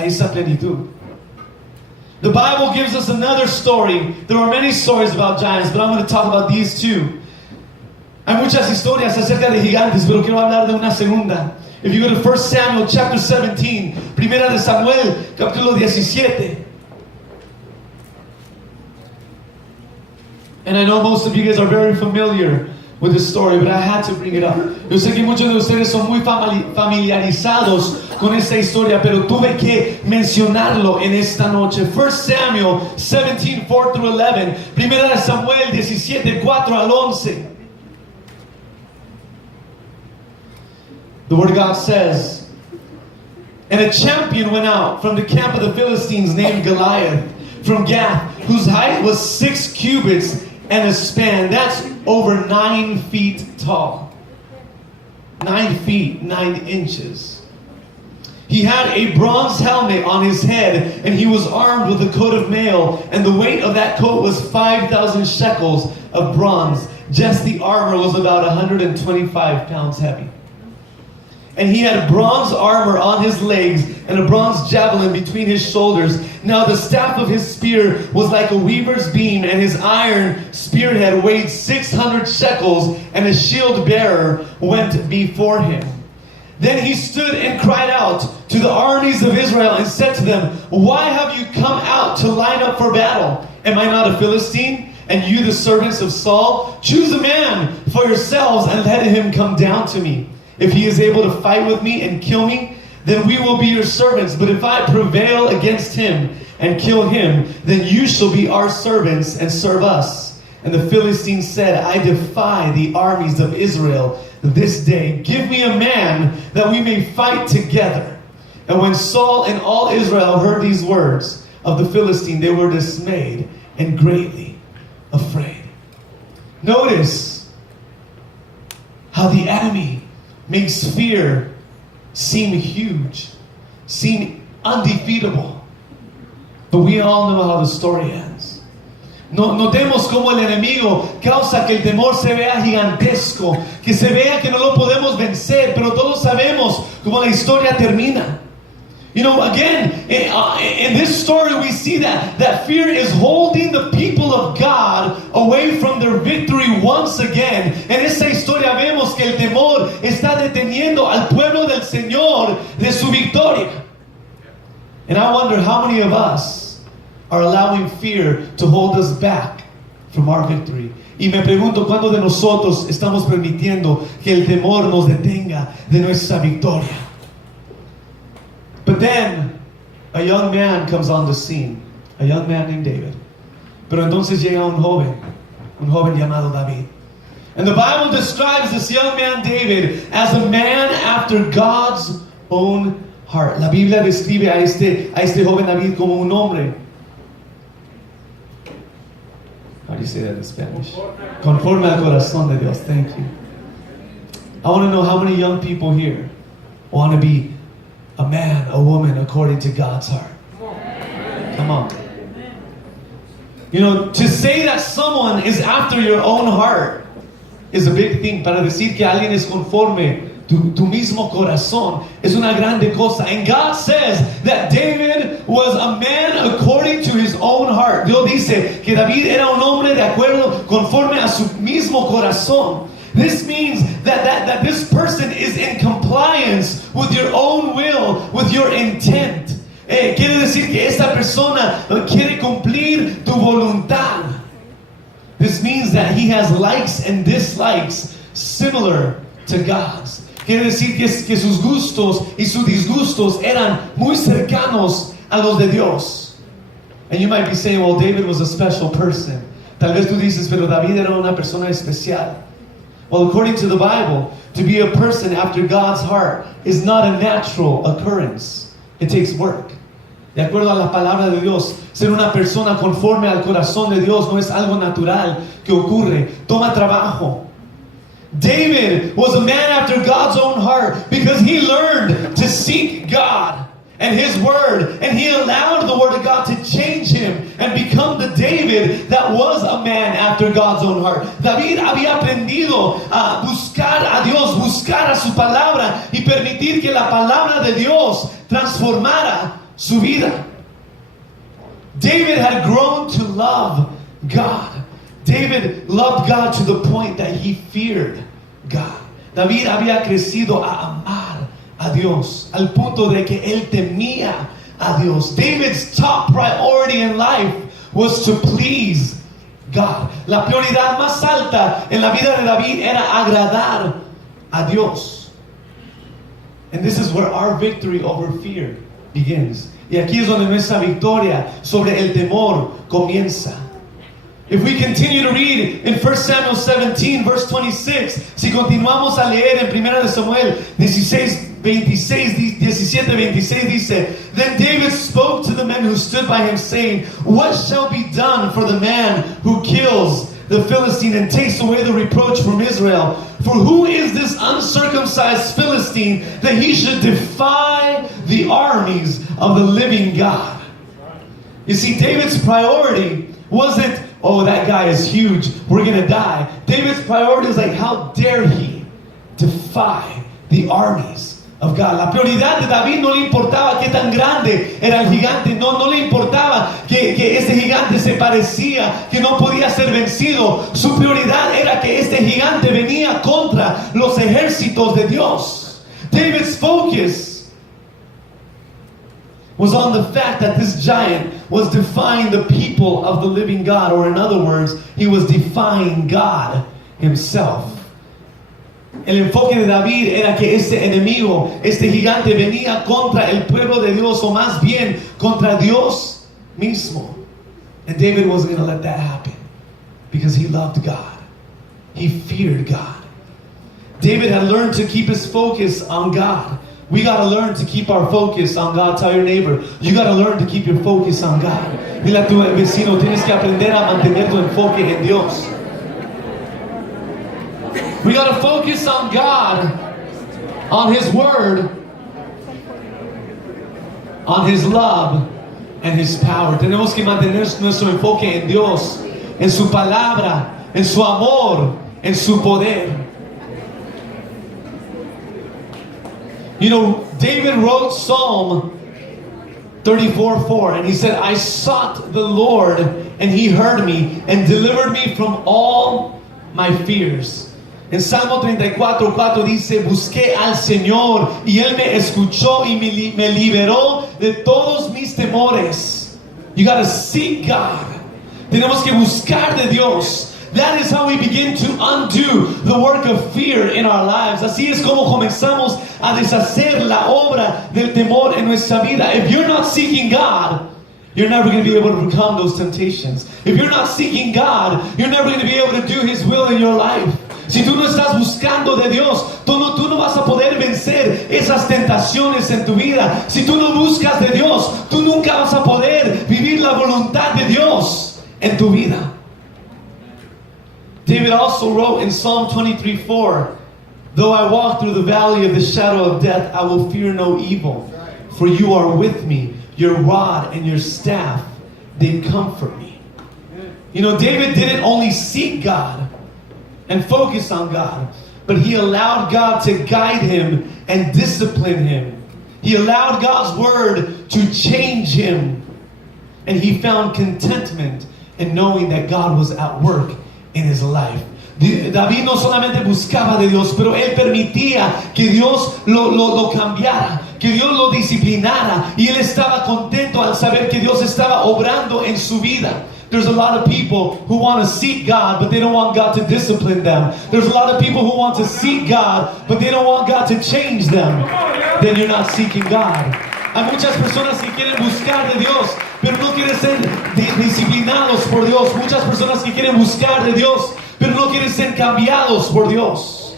a esa plenitud. The Bible gives us another story. There are many stories about giants, but I'm going to talk about these two. Hay muchas historias acerca de gigantes, pero quiero hablar de una segunda. If you go to 1 Samuel chapter 17, Primera de Samuel, capítulo 17. And I know most of you guys are very familiar with this story, but I had to bring it up. Yo sé que muchos de ustedes son muy familiarizados con esta historia, pero tuve que mencionarlo en esta noche. 1 Samuel 17, 4 through 11. Primera de Samuel 17, 4 al 11. The Word of God says, and a champion went out from the camp of the Philistines named Goliath, from Gath, whose height was 6 cubits and a span. That's over 9 feet tall. 9 feet, 9 inches. He had a bronze helmet on his head, and he was armed with a coat of mail, and the weight of that coat was 5,000 shekels of bronze. Just the armor was about 125 pounds heavy. And he had bronze armor on his legs and a bronze javelin between his shoulders. Now the staff of his spear was like a weaver's beam, and his iron spearhead weighed 600 shekels, and a shield bearer went before him. Then he stood and cried out to the armies of Israel and said to them, why have you come out to line up for battle? Am I not a Philistine, and you the servants of Saul? Choose a man for yourselves and let him come down to me. If he is able to fight with me and kill me, then we will be your servants. But if I prevail against him and kill him, then you shall be our servants and serve us. And the Philistines said, I defy the armies of Israel this day. Give me a man that we may fight together. And when Saul and all Israel heard these words of the Philistine, they were dismayed and greatly afraid. Notice how the enemy makes fear seem huge, seem undefeatable. But we all know how the story ends. Notemos cómo el enemigo causa que el temor se vea gigantesco, que se vea que no lo podemos vencer, pero todos sabemos cómo la historia termina. You know, again, in this story we see that fear is holding the people of God away from their victory once again. En esta historia vemos que el temor está deteniendo al pueblo del Señor de su victoria. And I wonder how many of us are allowing fear to hold us back from our victory. Y me pregunto cuántos de nosotros estamos permitiendo que el temor nos detenga de nuestra victoria. But then, a young man comes on the scene. A young man named David. Pero entonces llega un joven llamado David. And the Bible describes this young man David as a man after God's own heart. La Biblia describe a este joven David como un hombre. How do you say that in Spanish? Conforme al corazón de Dios. Thank you. I want to know how many young people here want to be a man, a woman, according to God's heart. Come on. You know, to say that someone is after your own heart is a big thing. Para decir que alguien es conforme tu mismo corazón es una grande cosa. And God says that David was a man according to his own heart. Dios dice que David era un hombre de acuerdo conforme a su mismo corazón. This means that this person is in compliance with your own will, with your intent. Quiere decir que esta persona quiere cumplir tu voluntad. This means that he has likes and dislikes similar to God's. Quiere decir que sus gustos y sus disgustos eran muy cercanos a los de Dios. And you might be saying, well, David was a special person. Tal vez tú dices, pero David era una persona especial. Well, according to the Bible, to be a person after God's heart is not a natural occurrence. It takes work. De acuerdo a la palabra de Dios, ser una persona conforme al corazón de Dios no es algo natural que ocurre. Toma trabajo. David was a man after God's own heart because he learned to seek God and His Word, and he allowed the Word of God to change him and become the David that was a man after God's own heart. David había aprendido a buscar a Dios, buscar a su palabra y permitir que la palabra de Dios transformara su vida. David had grown to love God. David loved God to the point that he feared God. David había crecido a amar a Dios al punto de que él temía a Dios. David's top priority in life was to please God. La prioridad más alta en la vida de David era agradar a Dios. And this is where our victory over fear begins. Y aquí es donde nuestra victoria sobre el temor comienza. If we continue to read in 1 Samuel 17, verse 26, si continuamos a leer en 1 Samuel 17, 26 dice, Then David spoke to the men who stood by him, saying, What shall be done for the man who kills the Philistine and takes away the reproach from Israel? For who is this uncircumcised Philistine that he should defy the armies of the living God? You see, David's priority wasn't, oh, that guy is huge, we're going to die. David's priority is like, how dare he defy the armies of God? La prioridad de David no le importaba qué tan grande era el gigante, no le importaba que este gigante se parecía, que no podía ser vencido. Su prioridad era que este gigante venía contra los ejércitos de Dios. David's focus was on the fact that this giant was defying the people of the living God, or in other words, he was defying God himself. El enfoque de David era que este enemigo, este gigante venía contra el pueblo de Dios, o más bien contra Dios mismo. And David wasn't going to let that happen because he loved God. He feared God. David had learned to keep his focus on God. We got to learn to keep our focus on God. Tell your neighbor, you got to learn to keep your focus on God. Dile a tu vecino, tienes que aprender a mantener tu enfoque en Dios. We got to focus on God, on His Word, on His love, and His power. Tenemos que mantener nuestro enfoque en Dios, en su palabra, en su amor, en su poder. You know, David wrote Psalm 34:4, and he said, I sought the Lord, and He heard me, and delivered me from all my fears. En Salmo 34:4 dice, busqué al Señor, y Él me escuchó, y me liberó de todos mis temores. You gotta seek God. Tenemos que buscar de Dios. That is how we begin to undo the work of fear in our lives. Así es como comenzamos a deshacer la obra del temor en nuestra vida. If you're not seeking God, you're never going to be able to overcome those temptations. If you're not seeking God, you're never going to be able to do His will in your life. Si tú no estás buscando de Dios, tú no vas a poder vencer esas tentaciones en tu vida. Si tú no buscas de Dios, tú nunca vas a poder vivir la voluntad de Dios en tu vida. David also wrote in Psalm 23:4, Though I walk through the valley of the shadow of death, I will fear no evil, for you are with me. Your rod and your staff, they comfort me. You know, David didn't only seek God and focus on God, but he allowed God to guide him and discipline him. He allowed God's word to change him. And he found contentment in knowing that God was at work in his life. David no solamente buscaba de Dios, pero él permitía que Dios lo cambiara, que Dios lo disciplinara, y él estaba contento al saber que Dios estaba obrando en su vida. There's a lot of people who want to seek God, but they don't want God to discipline them. There's a lot of people who want to seek God, but they don't want God to change them. Then you're not seeking God. Hay muchas personas que quieren buscar de Dios, pero no quieren ser disciplinados por Dios. Muchas personas que quieren buscar de Dios, pero no quieren ser cambiados por Dios.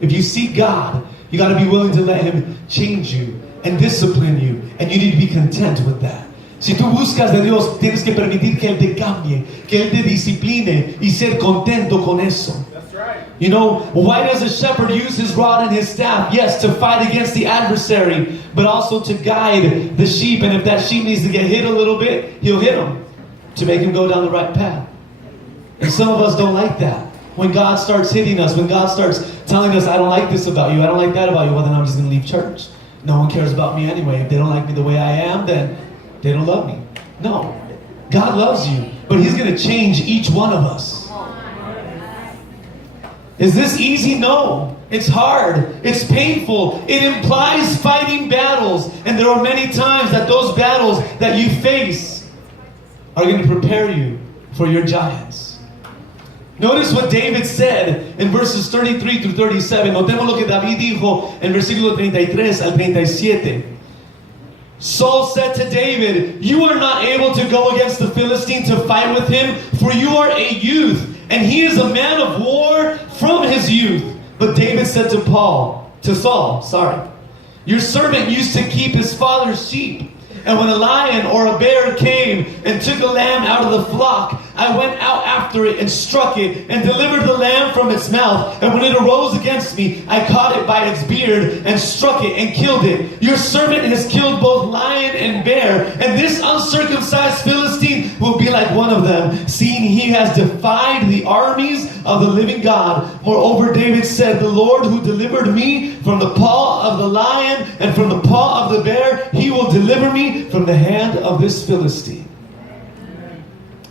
If you seek God, you got to be willing to let Him change you and discipline you, and you need to be content with that. Si tú buscas de Dios, tienes que permitir que Él te cambie, que Él te discipline y ser contento con eso. That's right. You know, why does a shepherd use his rod and his staff? Yes, to fight against the adversary, but also to guide the sheep. And if that sheep needs to get hit a little bit, he'll hit him to make him go down the right path. And some of us don't like that. When God starts hitting us, when God starts telling us, I don't like this about you, I don't like that about you, well then I'm just going to leave church. no one cares about me anyway. If they don't like me the way I am, then they don't love me. No. God loves you, but He's going to change each one of us. Is this easy? No. It's hard. It's painful. It implies fighting battles. And there are many times that those battles that you face are going to prepare you for your giants. Notice what David said in verses 33 through 37. Notemos lo que David dijo en versículo 33 al 37. Saul said to David, "You are not able to go against the Philistine to fight with him, for you are a youth, and he is a man of war from his youth." But David said to Saul, "Your servant used to keep his father's sheep. And when a lion or a bear came and took a lamb out of the flock, I went out after it and struck it and delivered the lamb from its mouth. And when it arose against me, I caught it by its beard and struck it and killed it. Your servant has killed both lion and bear, and this uncircumcised Philistine will be like one of them, seeing he has defied the armies of the living God." Moreover, David said, "The Lord who delivered me from the paw of the lion and from the paw of the bear, He will deliver me from the hand of this Philistine."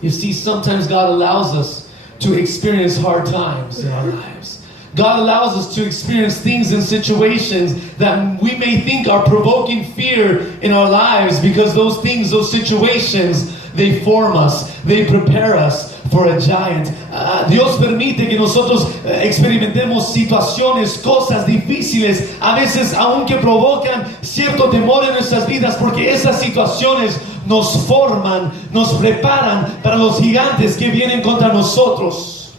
You see, sometimes God allows us to experience hard times in our lives. God allows us to experience things and situations that we may think are provoking fear in our lives, because those things, those situations, they form us, they prepare us for a giant. Dios permite que nosotros experimentemos situaciones, cosas difíciles, a veces aunque provocan cierto temor en nuestras vidas, porque esas situaciones nos forman, nos preparan para los gigantes que vienen contra nosotros.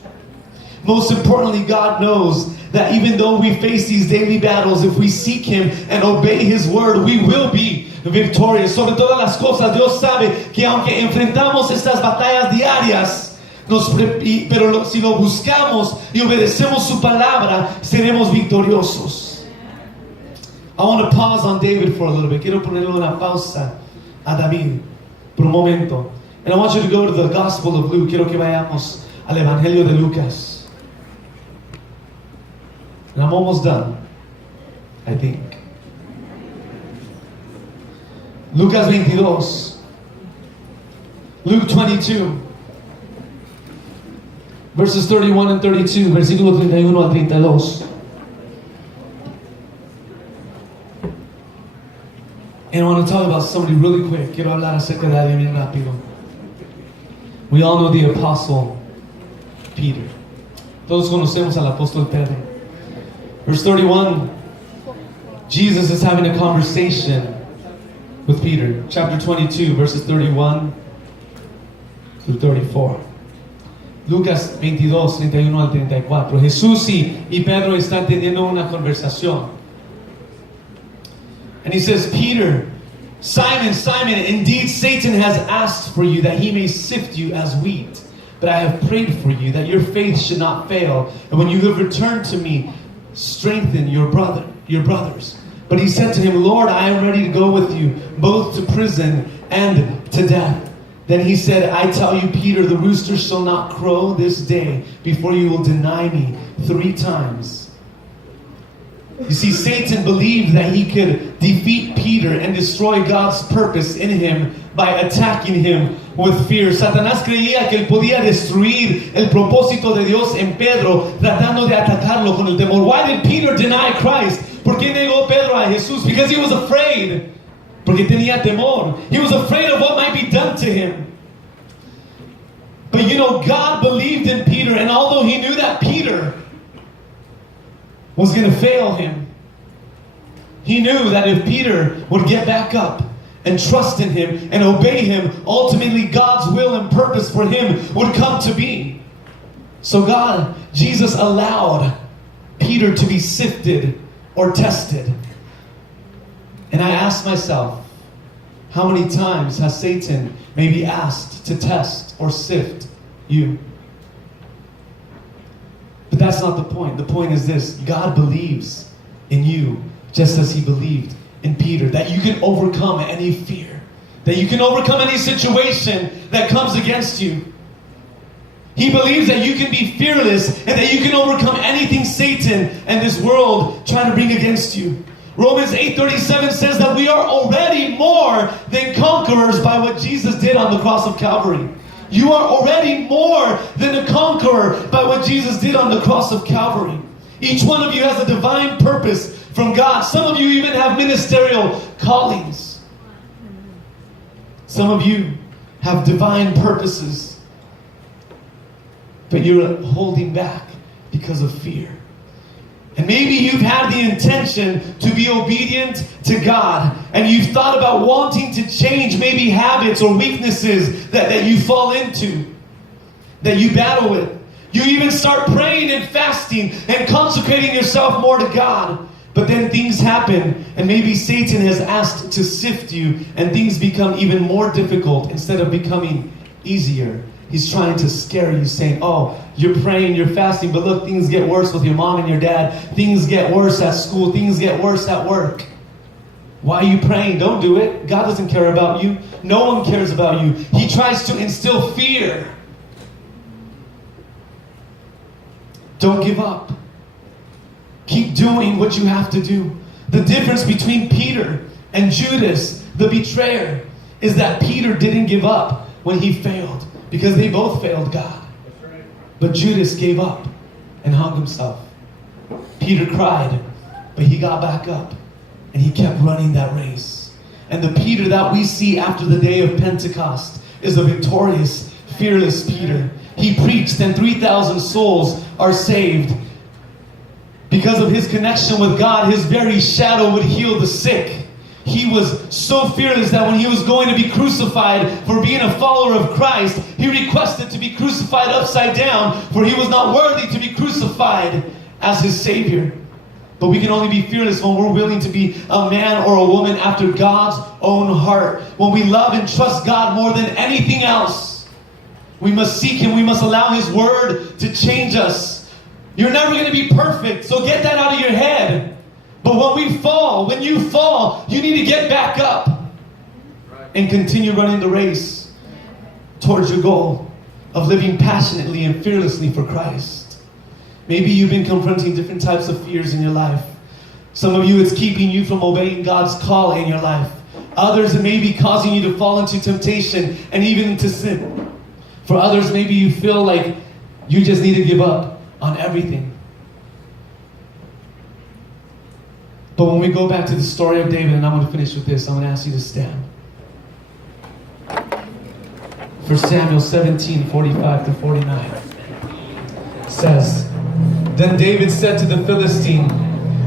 Most importantly, God knows that even though we face these daily battles, if we seek Him and obey His word, we will be victorious. Sobre todas las cosas, Dios sabe que aunque enfrentamos estas batallas diarias, pero si lo buscamos y obedecemos su palabra, seremos victoriosos. I want to pause on David for a little bit. Quiero ponerle una pausa a David por un momento. And I want you to go to the Gospel of Luke. Quiero que vayamos al Evangelio de Lucas. And I'm almost done, I think. Lucas 22. Luke 22. Verses 31 and 32. Versículo 31 al 32. And I want to talk about somebody really quick. Quiero hablar acerca de alguien bien rápido. We all know the Apostle Peter. Todos conocemos al apóstol Pedro. Verse 31, Jesus is having a conversation with Peter. Chapter 22, verses 31 through 34. Lucas 22, 31 al 34. Jesús y Pedro están teniendo una conversación. And he says, "Peter, Simon, Simon, indeed Satan has asked for you that he may sift you as wheat. But I have prayed for you that your faith should not fail. And when you have returned to me, strengthen your brothers." But he said to him, "Lord, I am ready to go with you, both to prison and to death." Then he said, "I tell you, Peter, the rooster shall not crow this day before you will deny me 3 times. You see, Satan believed that he could defeat Peter and destroy God's purpose in him by attacking him with fear. Satanás creía que él podía destruir el propósito de Dios en Pedro tratando de atacarlo con el temor. Why did Peter deny Christ? ¿Por qué negó Pedro a Jesús? Because he was afraid. Porque tenía temor. He was afraid of what might be done to him. But you know, God believed in Peter, and although he knew that Peter was going to fail him, he knew that if Peter would get back up and trust in him and obey him, ultimately God's will and purpose for him would come to be. So Jesus allowed Peter to be sifted or tested. And I asked myself, how many times has Satan maybe asked to test or sift you? But that's not the point. The point is this: God believes in you just as He believed in Peter, that you can overcome any fear, that you can overcome any situation that comes against you. He believes that you can be fearless and that you can overcome anything Satan and this world try to bring against you. Romans 8:37 says that we are already more than conquerors by what Jesus did on the cross of Calvary. You are already more than a conqueror by what Jesus did on the cross of Calvary. Each one of you has a divine purpose from God. Some of you even have ministerial callings. Some of you have divine purposes, but you're holding back because of fear. And maybe you've had the intention to be obedient to God, and you've thought about wanting to change maybe habits or weaknesses that you fall into, that you battle with. You even start praying and fasting and consecrating yourself more to God. But then things happen, and maybe Satan has asked to sift you, and things become even more difficult instead of becoming easier. He's trying to scare you, saying, oh, you're praying, you're fasting, but look, things get worse with your mom and your dad. Things get worse at school. Things get worse at work. Why are you praying? Don't do it. God doesn't care about you. No one cares about you. He tries to instill fear. Don't give up. Keep doing what you have to do. The difference between Peter and Judas, the betrayer, is that Peter didn't give up when he failed, because they both failed God. But Judas gave up and hung himself. Peter cried, but he got back up and he kept running that race. And the Peter that we see after the day of Pentecost is a victorious, fearless Peter. He preached and 3,000 souls are saved. Because of his connection with God, his very shadow would heal the sick. He was so fearless that when he was going to be crucified for being a follower of Christ, he requested to be crucified upside down, for he was not worthy to be crucified as his Savior. But we can only be fearless when we're willing to be a man or a woman after God's own heart. When we love and trust God more than anything else. We must seek Him. We must allow His Word to change us. You're never going to be perfect, so get that out of your head. But when you fall, you need to get back up and continue running the race towards your goal of living passionately and fearlessly for Christ. Maybe you've been confronting different types of fears in your life. Some of you, it's keeping you from obeying God's call in your life. Others, it may be causing you to fall into temptation and even into sin. For others, maybe you feel like you just need to give up on everything. But when we go back to the story of David, and I'm going to finish with this, I'm going to ask you to stand. 1 Samuel 17:45-49 says, Then David said to the Philistine,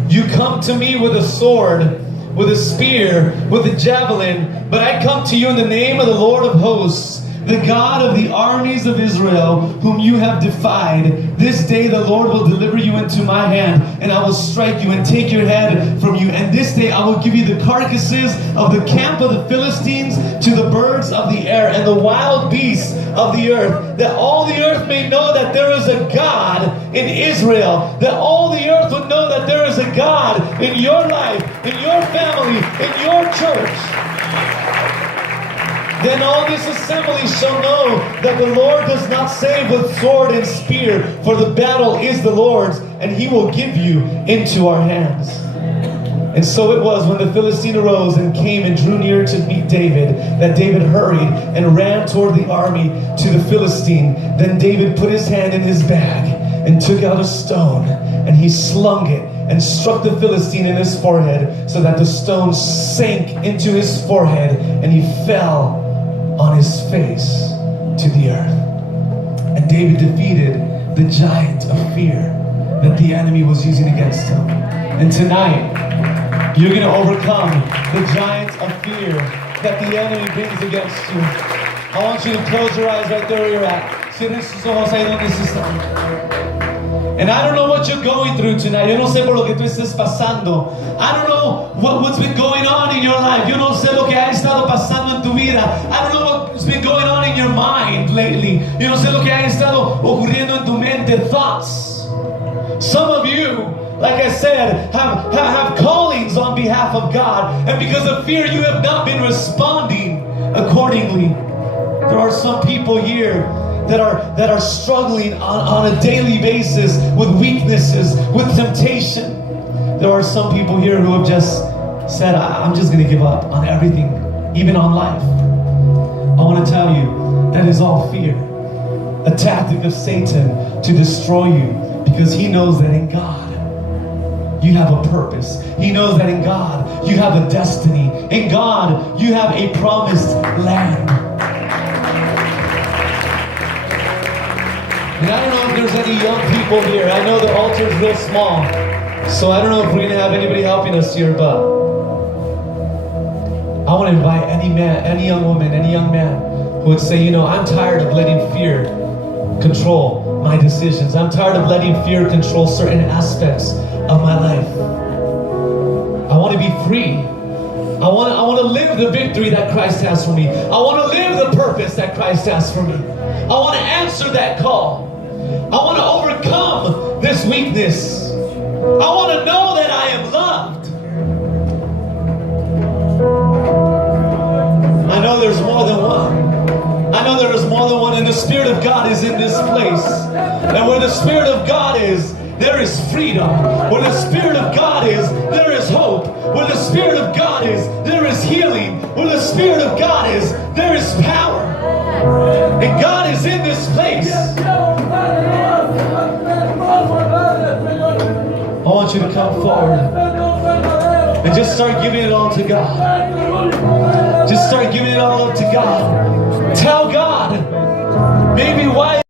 You come to me with a sword, with a spear, with a javelin, but I come to you in the name of the Lord of hosts, the God of the armies of Israel, whom you have defied. This day the Lord will deliver you into my hand, and I will strike you and take your head from you. And this day I will give you the carcasses of the camp of the Philistines to the birds of the air and the wild beasts of the earth, that all the earth may know that there is a God in Israel, that all the earth would know that there is a God in your life, in your family, in your church. Then all this assembly shall know that the Lord does not save with sword and spear, for the battle is the Lord's, and He will give you into our hands. And so it was, when the Philistine arose and came and drew near to meet David, that David hurried and ran toward the army to the Philistine. Then David put his hand in his bag and took out a stone, and he slung it and struck the Philistine in his forehead, so that the stone sank into his forehead, and he fell on his face to the earth. And David defeated the giant of fear that the enemy was using against him. And tonight, you're going to overcome the giant of fear that the enemy brings against you. I want you to close your eyes right there where you're at. Cierren sus ojos ahí donde se están. And I don't know what you're going through tonight. Yo no sé por lo que tú estés pasando. I don't know what's been going on in your life. Yo no sé lo que ha estado pasando en tu vida. I don't know what's been going on in your mind lately. Yo no sé lo que ha estado ocurriendo en tu mente. Thoughts. Some of you, like I said, have callings on behalf of God. And because of fear, you have not been responding accordingly. There are some people here that are struggling on a daily basis with weaknesses, with temptation. There are some people here who have just said, I'm just going to give up on everything, even on life. I want to tell you, that is all fear. A tactic of Satan to destroy you, because he knows that in God, you have a purpose. He knows that in God, you have a destiny. In God, you have a promised land. And I don't know if there's any young people here. I know the altar is real small, so I don't know if we're going to have anybody helping us here, but I want to invite any man, any young woman, any young man who would say, you know, I'm tired of letting fear control my decisions. I'm tired of letting fear control certain aspects of my life. I want to be free. I want to live the victory that Christ has for me. I want to live the purpose that Christ has for me. I want to answer that call. I want to overcome this weakness. I want to know that I am loved. I know there's more than one. I know there is more than one, and the Spirit of God is in this place. And where the Spirit of God is, there is freedom. Where the Spirit of God is, there is hope. Where the Spirit of God is, there is healing. Where the Spirit of God is, there is power. And God is in this place. I want you to come forward and just start giving it all to God. Just start giving it all up to God. Tell God maybe why